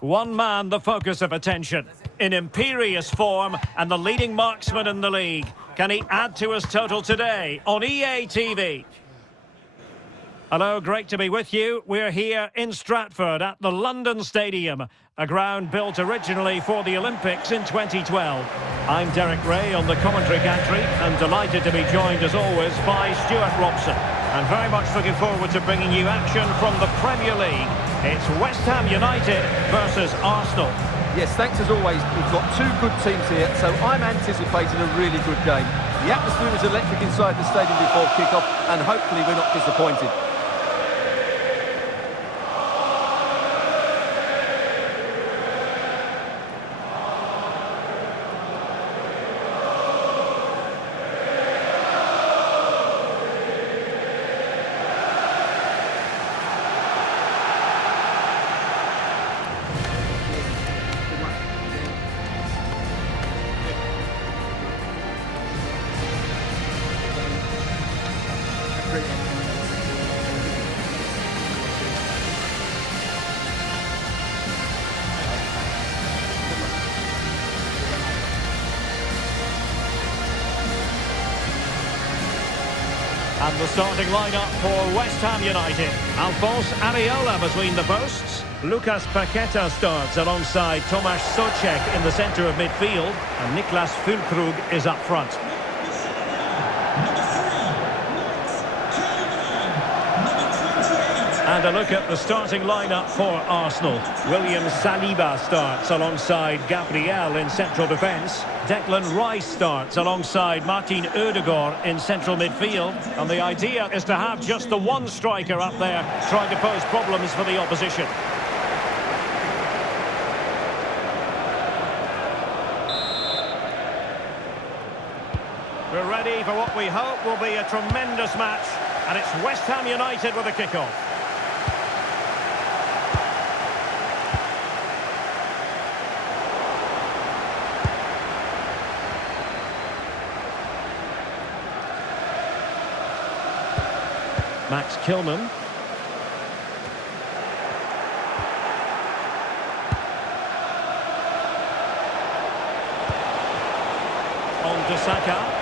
One man the focus of attention, in imperious form and the leading marksman in the league. Can he add to his total today on EA TV? Hello, great to be with you. We're here in Stratford at the London Stadium, a ground built originally for the Olympics in 2012. I'm Derek Ray on the commentary gantry and delighted to be joined as always by Stuart Robson. And very much looking forward to bringing you action from the Premier League. It's West Ham United versus Arsenal. Yes, thanks as always. We've got two good teams here, so I'm anticipating a really good game. The atmosphere is electric inside the stadium before kick-off, and hopefully we're not disappointed. And the starting lineup for West Ham United. Alphonse Areola between the posts. Lucas Paqueta starts alongside Tomasz Souček in the centre of midfield. And Niklas Füllkrug is up front. And a look at the starting lineup for Arsenal. William Saliba starts alongside Gabriel in central defence. Declan Rice starts alongside Martin Ødegaard in central midfield. And the idea is to have just the one striker up there trying to pose problems for the opposition. We're ready for what we hope will be a tremendous match. And it's West Ham United with a kick-off. Max Kilman. On to Saka.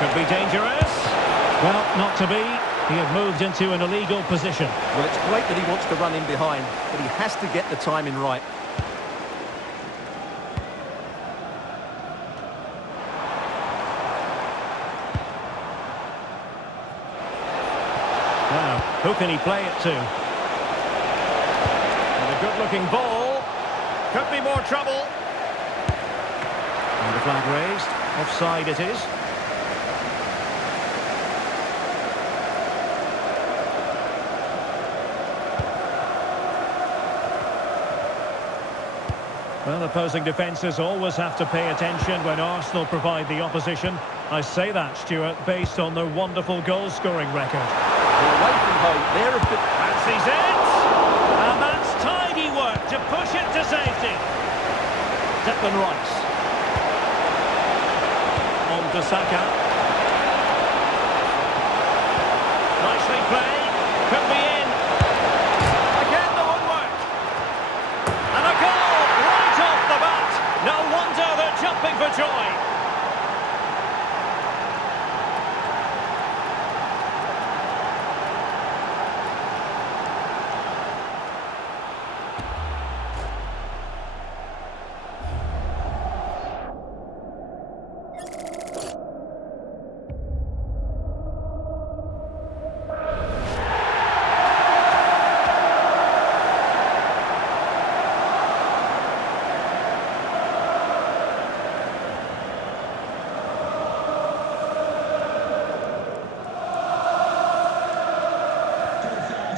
Could be dangerous. Well, not to be. He had moved into an illegal position. Well, it's great that he wants to run in behind, but he has to get the timing right. Now, who can he play it to? And a good-looking ball. Could be more trouble. And the flag raised. Offside it is. Well, opposing defences always have to pay attention when Arsenal provide the opposition. I say that, Stuart, based on their wonderful goal-scoring record. They're away from home. They're a bit... Fancies it! And that's tidy work to push it to safety. Declan Rice. On to Saka. Nicely played. Could be in. Again, the woodwork. And a goal! Off the bat. No wonder they're jumping for joy.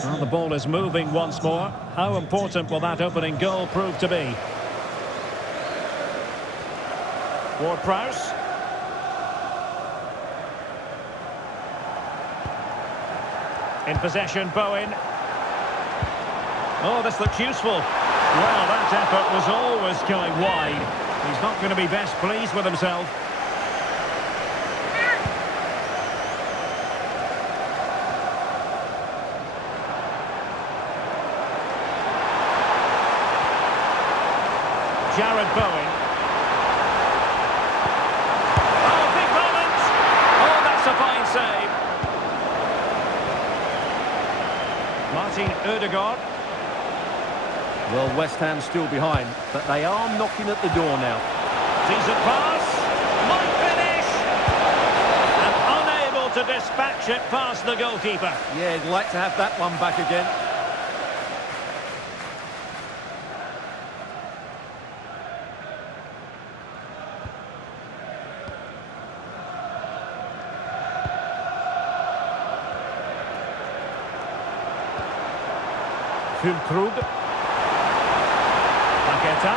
Well, the ball is moving once more. How important will that opening goal prove to be? Ward-Prowse. In possession, Bowen. Oh, this looks useful. Well, that effort was always going wide. He's not going to be best pleased with himself. Jared Bowen. Oh, big moment! Oh, that's a fine save. Martin Ødegaard. Well, West Ham's still behind, but they are knocking at the door now. Decent pass. Might finish. And unable to dispatch it past the goalkeeper. Yeah, he'd like to have that one back again. Fulkrug. Paqueta.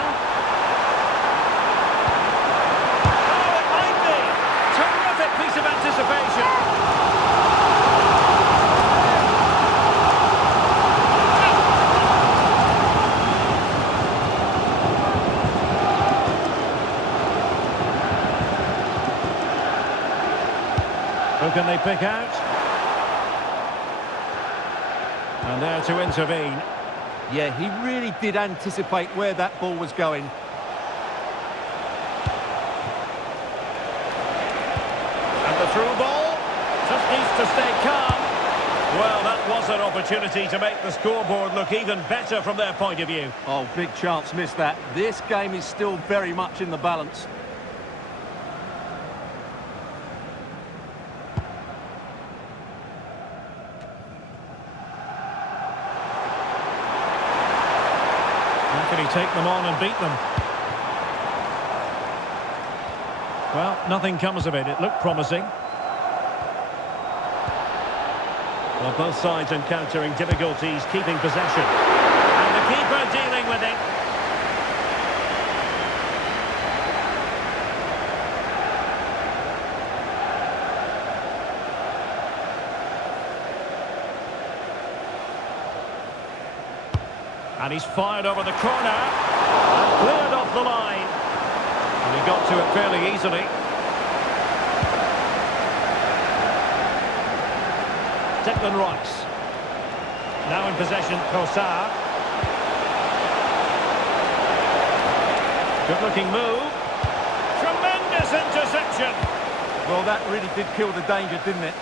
Oh, it might be! Terrific piece of anticipation. Who can they pick out? And there to intervene. Yeah, he really did anticipate where that ball was going. And the through ball just needs to stay calm. Well, that was an opportunity to make the scoreboard look even better from their point of view. Oh, big chance missed that. This game is still very much in the balance. How can he take them on and beat them? Well, nothing comes of it. It looked promising. Well, both sides encountering difficulties keeping possession. And the keeper dealing with it. And he's fired over the corner. And cleared off the line. And he got to it fairly easily. Declan Rice. Now in possession, Kossar. Good-looking move. Tremendous interception. Well, that really did kill the danger, didn't it?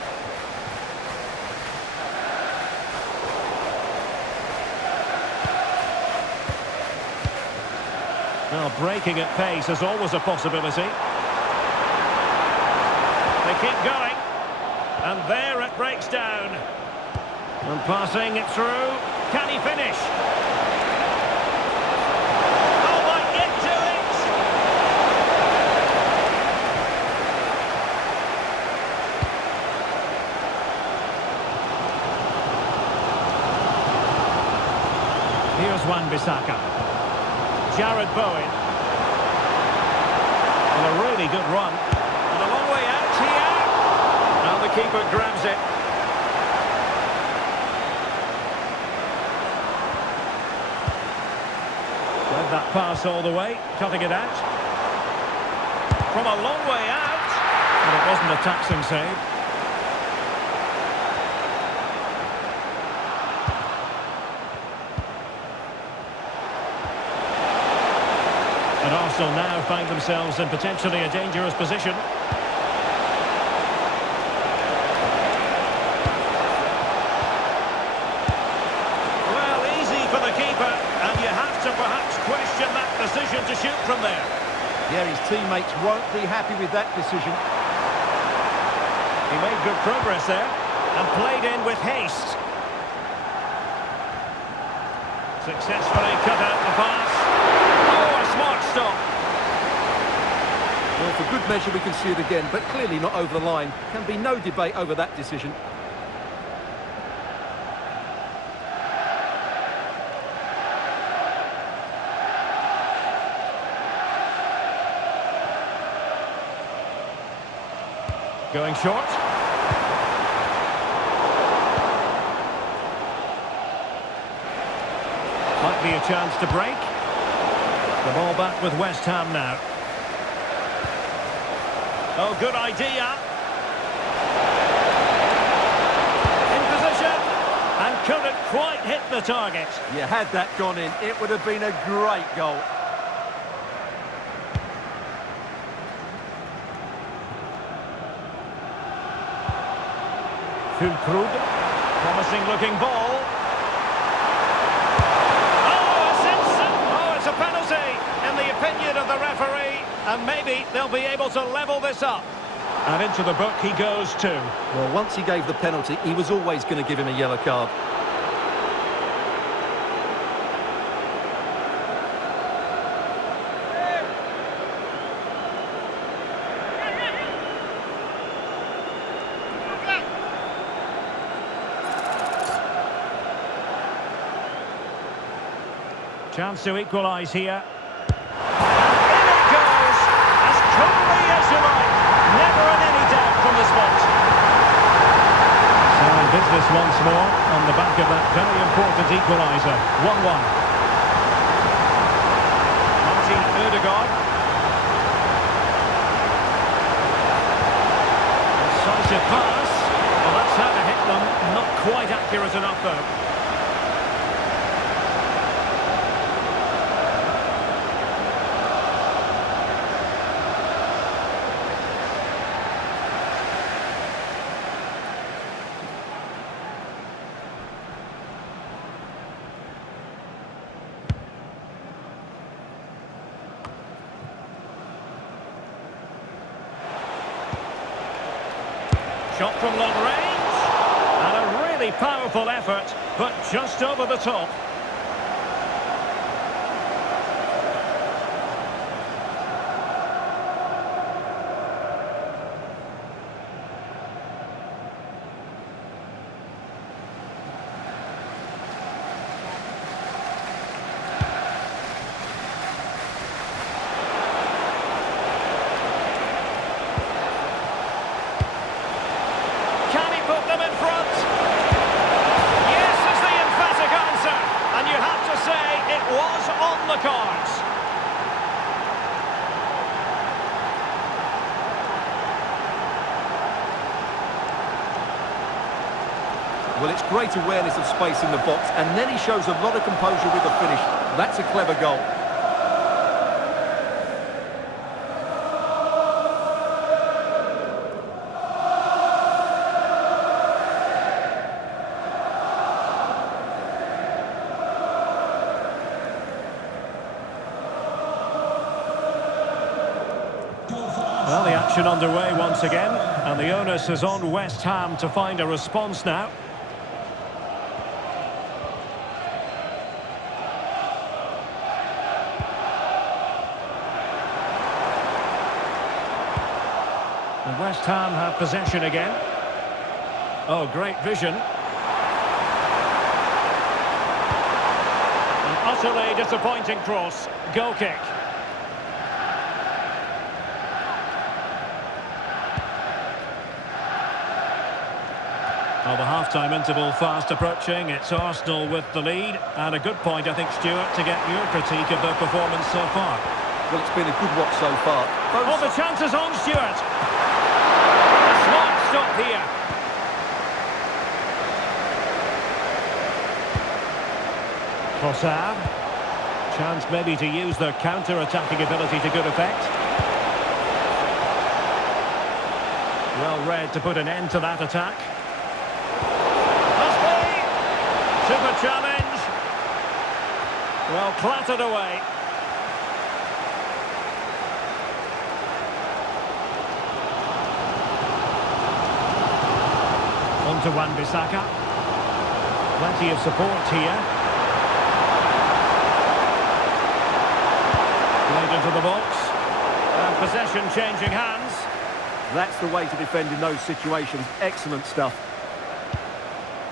Well, breaking at pace is always a possibility. They keep going. And there it breaks down. And passing it through. Can he finish? Oh, might get to it! Here's Wan-Bissaka. Jared Bowen. And a really good run. And a long way out here. And the keeper grabs it. Led that pass all the way, cutting it out. From a long way out. And it wasn't a taxing save. And Arsenal now find themselves in potentially a dangerous position. Well, easy for the keeper, and you have to perhaps question that decision to shoot from there. Yeah, his teammates won't be happy with that decision. He made good progress there, and played in with haste. Successfully cut out the pass. Oh, a smart stop. Well, for good measure, we can see it again, but clearly not over the line. Can be no debate over that decision. Going short. be a chance to break. The ball back with West Ham now. Oh, good idea. In position. And couldn't quite hit the target. Yeah, had that gone in, it would have been a great goal. Fulkrug. Promising looking ball. Oh, it's a penalty in the opinion of the referee. And maybe they'll be able to level this up. And into the book he goes too. Well, once he gave the penalty, he was always going to give him a yellow card. Chance to equalise here. In it goes! As coolly as you like. Never in any doubt from the spot. So in business once more on the back of that very important equaliser. 1-1. Martin Ødegaard. Decisive pass. Well, that's how to hit them. Not quite accurate enough though. Shot from long range, and a really powerful effort, but just over the top. Put them in front. Yes is the emphatic answer. And you have to say it was on the cards. Well, it's great awareness of space in the box, and then he shows a lot of composure with the finish. That's a clever goal. Well, the action underway once again, and the onus is on West Ham to find a response now. And West Ham have possession again. Oh, great vision. An utterly disappointing cross. Goal kick. Well, the half-time interval fast approaching. It's Arsenal with the lead. And a good point, I think, Stuart, to get your critique of their performance so far. Well, it's been a good watch so far. Oh, the chance is on, Stuart. A smart stop here. Trossard. Chance maybe to use their counter-attacking ability to good effect. Well read to put an end to that attack. Super challenge. Well, clattered away. On to Wan-Bissaka. Plenty of support here. Played into the box. And possession changing hands. That's the way to defend in those situations. Excellent stuff.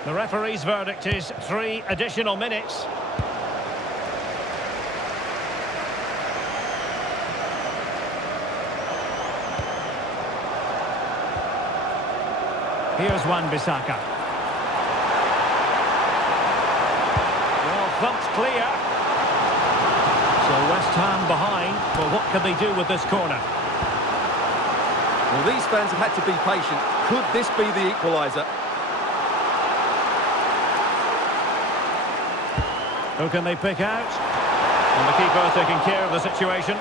The referee's verdict is 3 additional minutes. Here's Wan-Bissaka. Well, thumped clear. Ham behind. Well, what can they do with this corner? Well, these fans have had to be patient. Could this be the equaliser? Who can they pick out? And the keeper taking care of the situation.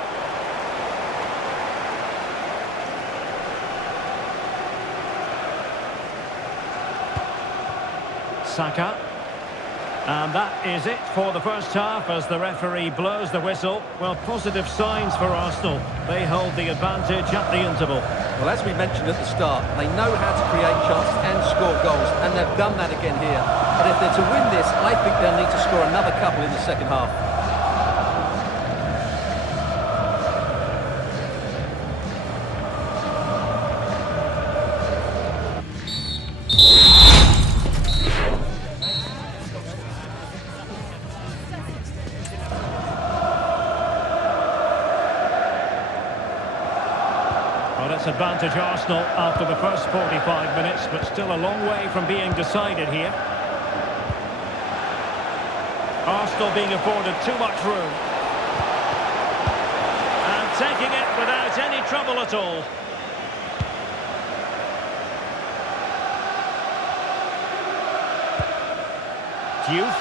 Saka. And that is it for the first half as the referee blows the whistle. Well, positive signs for Arsenal. They hold the advantage at the interval. Well, as we mentioned at the start, they know how to create chances and score goals, and they've done that again here. But if they're to win this, I think they'll need to score another couple in the second half. Well, it's advantage Arsenal after the first 45 minutes, but still a long way from being decided here. Arsenal being afforded too much room. And taking it without any trouble at all. Diouf.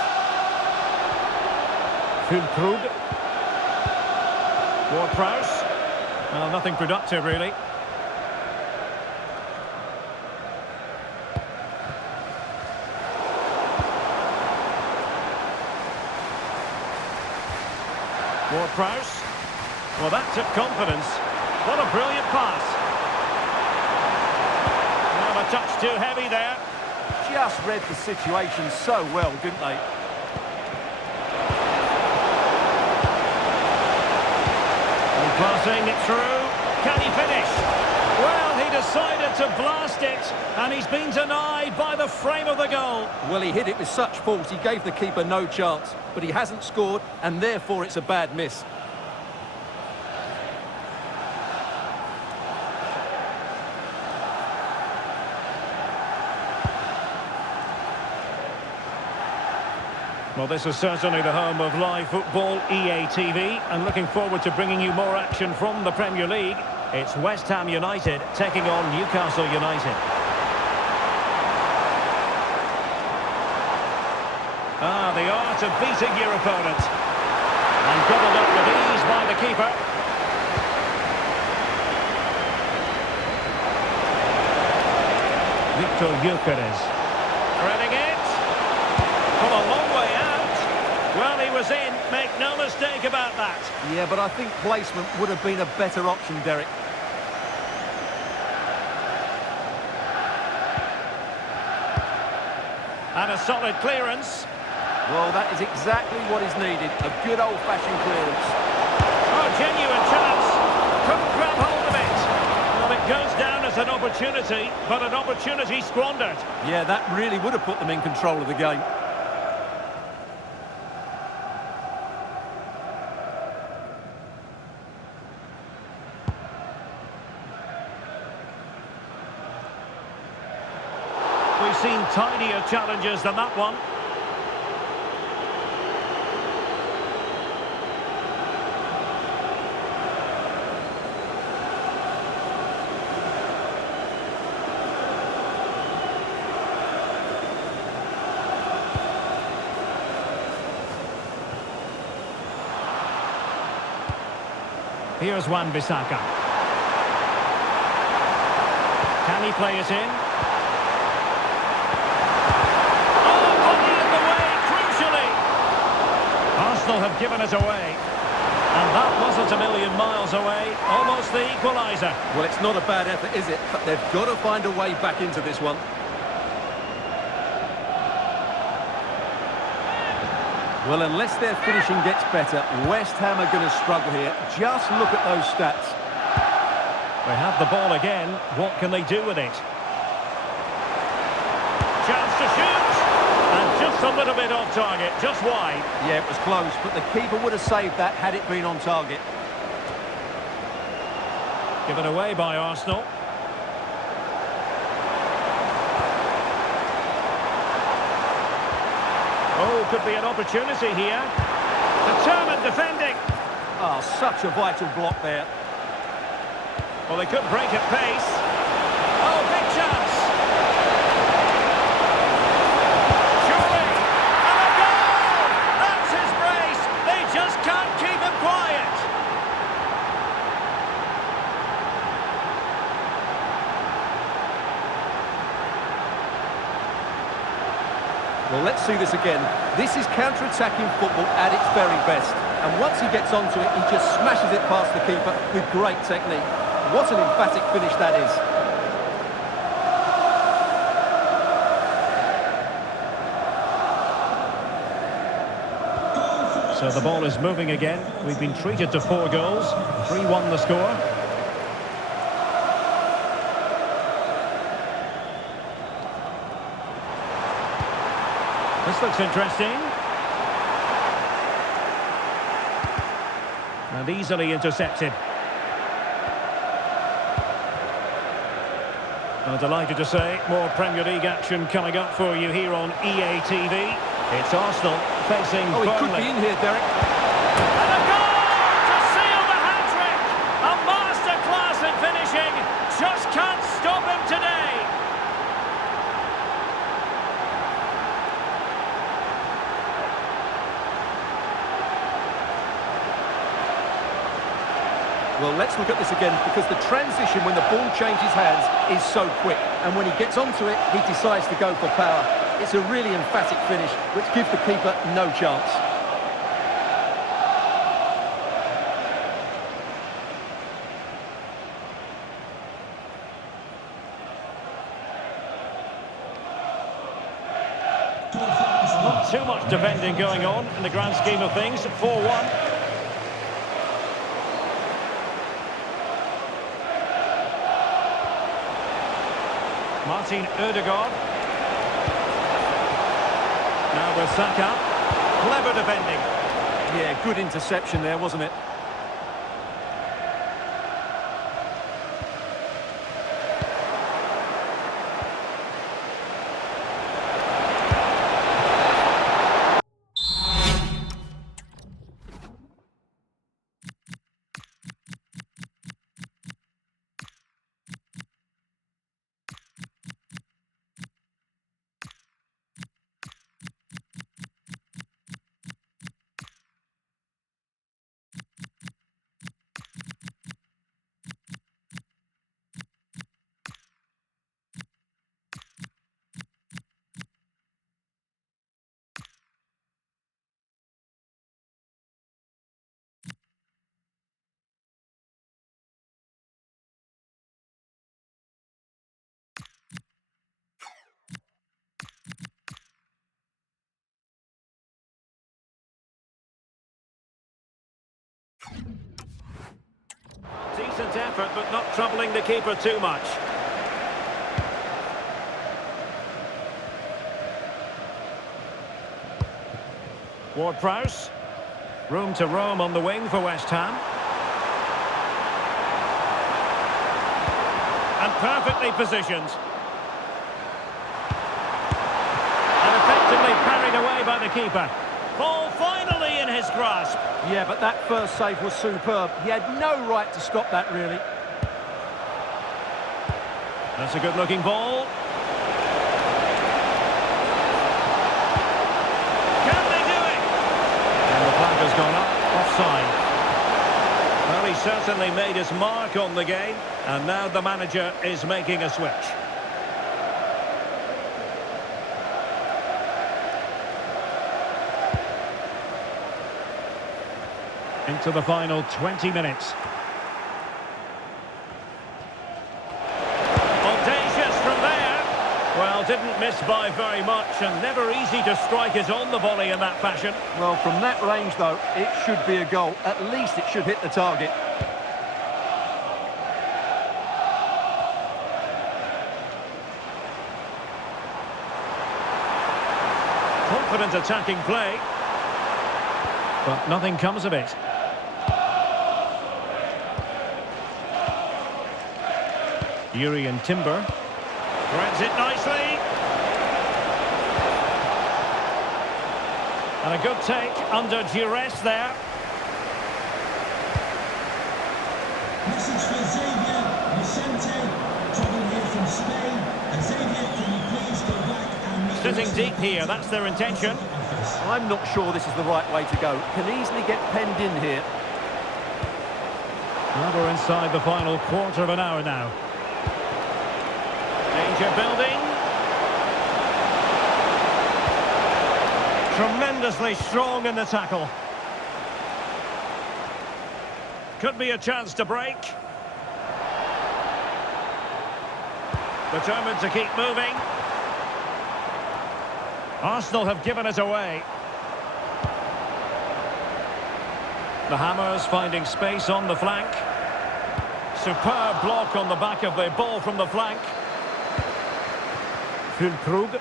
Füllkrug. Ward-Prowse. Well, nothing productive, really. Ward-Prowse. Well, that took confidence. What a brilliant pass. Well, a touch too heavy there. Just read the situation so well, didn't they? Passing it through. Can he finish? Well, he decided to blast it, and he's been denied by the frame of the goal. Well, he hit it with such force, he gave the keeper no chance. But he hasn't scored, and therefore it's a bad miss. Well, this is certainly the home of live football, EA TV, and looking forward to bringing you more action from the Premier League. It's West Ham United taking on Newcastle United. Ah, the art of beating your opponent. And doubled up with ease by the keeper. Victor Gyökeres. Threading it. From a long way out. Well, he was in. Make no mistake about that. Yeah, but I think placement would have been a better option, Derek. And a solid clearance. Well, that is exactly what is needed. A good old-fashioned clearance. Oh, genuine chance. Couldn't grab hold of it. Well, it goes down as an opportunity, but an opportunity squandered. Yeah, that really would have put them in control of the game. We've seen tidier challenges than that one. Here's Wan-Bissaka. Can he play it in? Arsenal have given it away. And that wasn't a million miles away. Almost the equaliser. Well, it's not a bad effort, is it? But they've got to find a way back into this one. Well, unless their finishing gets better, West Ham are going to struggle here. Just look at those stats. They have the ball again. What can they do with it? Chance to shoot. And just a little bit off target, just wide. Yeah, it was close, but the keeper would have saved that had it been on target. Given away by Arsenal. Oh, could be an opportunity here. Determined defending. Oh, such a vital block there. Well, they could break at pace. Oh, big chance. Surely. And a goal! That's his brace. They just can't keep him quiet. Well, let's see this again. This is counter-attacking football at its very best. And once he gets onto it, he just smashes it past the keeper with great technique. What an emphatic finish that is. So the ball is moving again. We've been treated to 4 goals. 3-1 the score. This looks interesting. And easily intercepted. I'm delighted to say more Premier League action coming up for you here on EA TV. It's Arsenal facing Oh, he Burnley. could be in here, Derek. And a goal to seal the hat-trick! A masterclass in finishing. Just can't stop him today. Well, let's look at this again, because the transition when the ball changes hands is so quick. And when he gets onto it, he decides to go for power. It's a really emphatic finish, which gives the keeper no chance. Not too much defending going on in the grand scheme of things. 4-1. Martin Ødegaard. Now with Saka. Clever defending. Yeah, good interception there, wasn't it? Decent effort, but not troubling the keeper too much. Ward-Prowse. Room to roam on the wing for West Ham. And perfectly positioned. And effectively parried away by the keeper. Ball finally in his grasp. Yeah, but that first save was superb. He had no right to stop that, really. That's a good-looking ball. Can they do it? And the flag has gone up, offside. Well, he certainly made his mark on the game, and now the manager is making a switch. Into the final 20 minutes. Audacious from there. Well, didn't miss by very much, and never easy to strike it on the volley in that fashion. Well, from that range, though, it should be a goal. At least it should hit the target. Confident attacking play. But nothing comes of it. Yuri and Timber. Threads it nicely. And a good take under duress there. message for Xavier Vicente, travelling here from Spain. And Xavier, can you please go back and meet Sitting deep here, that's their intention. I'm not sure this is the right way to go. Can easily get penned in here. Well, we're inside the final quarter of an hour now. Danger building. Tremendously strong in the tackle. Could be a chance to break. Determined to keep moving. Arsenal have given it away. The Hammers finding space on the flank. Superb block on the back of the ball from the flank. Füllkrug.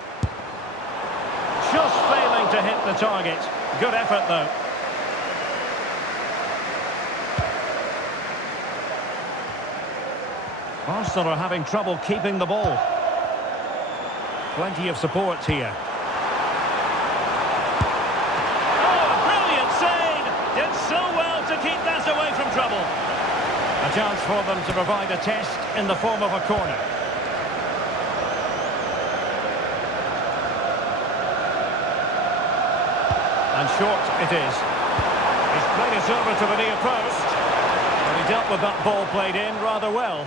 Just failing to hit the target. Good effort, though. Arsenal are having trouble keeping the ball. Plenty of support here. Keep that away from trouble. A chance for them to provide a test in the form of a corner. And short it is. He's played it over to the near post. And he dealt with that ball played in rather well.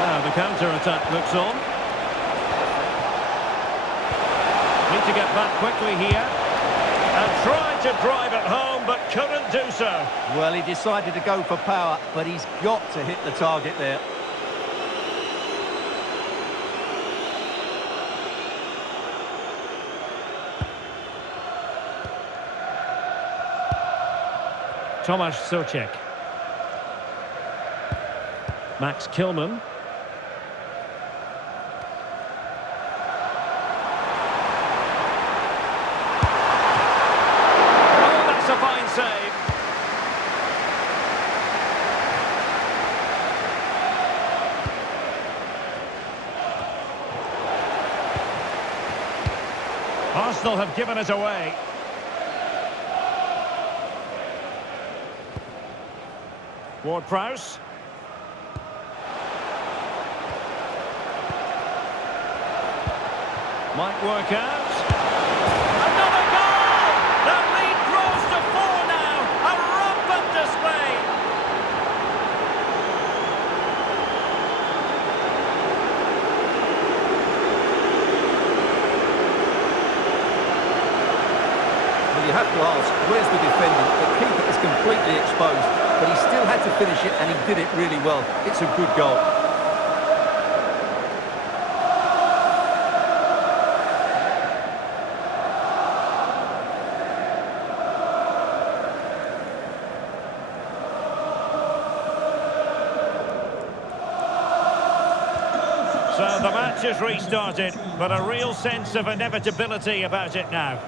Now the counter-attack looks on. Need to get back quickly here. And tried to drive it home, but couldn't do so. Well, he decided to go for power, but he's got to hit the target there. Tomasz Souček. Max Kilman. Save. Arsenal have given it away. Ward-Prowse. Might work out. You have to ask, where's the defendant? The keeper is completely exposed, but he still had to finish it, and he did it really well. It's a good goal. So the match is restarted, but a real sense of inevitability about it now.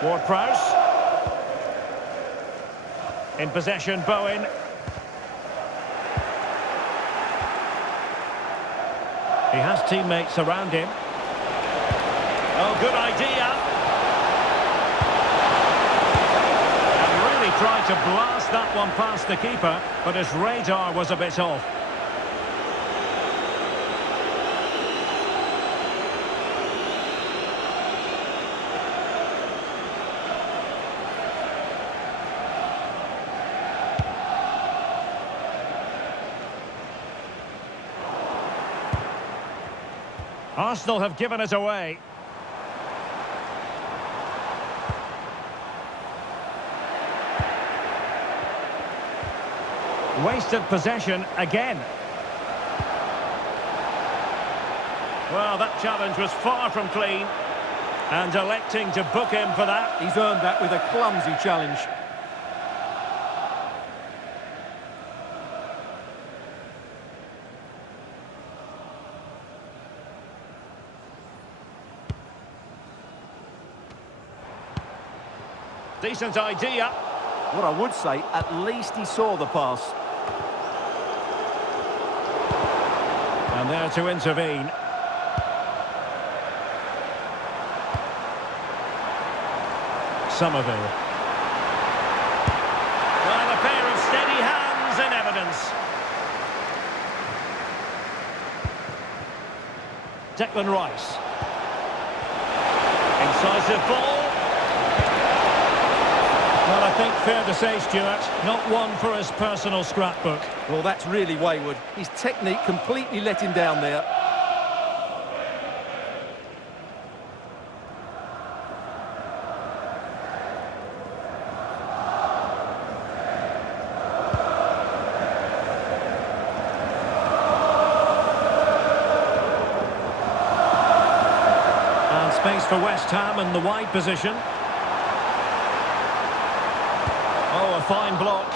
Ward-Prowse. In possession, Bowen. He has teammates around him. Oh, good idea. And really tried to blast that one past the keeper, but his radar was a bit off. Arsenal have given it away. Wasted possession again. Well, that challenge was far from clean. And electing to book him for that. He's earned that with a clumsy challenge. Decent idea. What I would say, at least he saw the pass. And there to intervene. Somerville. evidence. Declan Rice. Incisive ball. Well, I think fair to say, Stuart, not one for his personal scrapbook. Well, that's really wayward. His technique completely let him down there. And space for West Ham in the wide position. Oh, a fine block.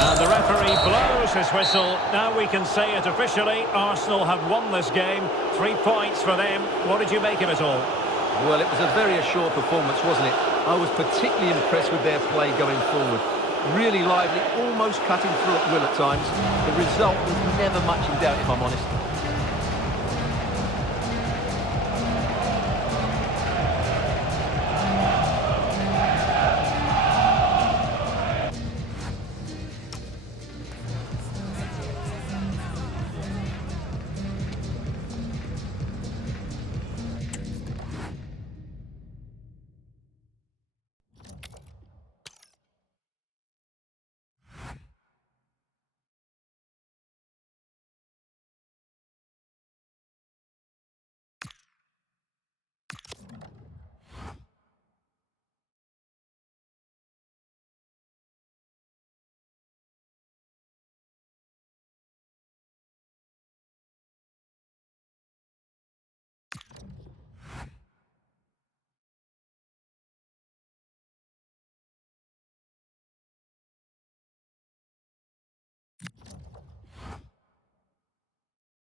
And the referee blows his whistle. Now we can say it officially. Arsenal have won this game. 3 points for them. What did you make of it all? Well, it was a very assured performance, wasn't it? I was particularly impressed with their play going forward. Really lively, almost cutting through at will at times. The result was never much in doubt, if I'm honest.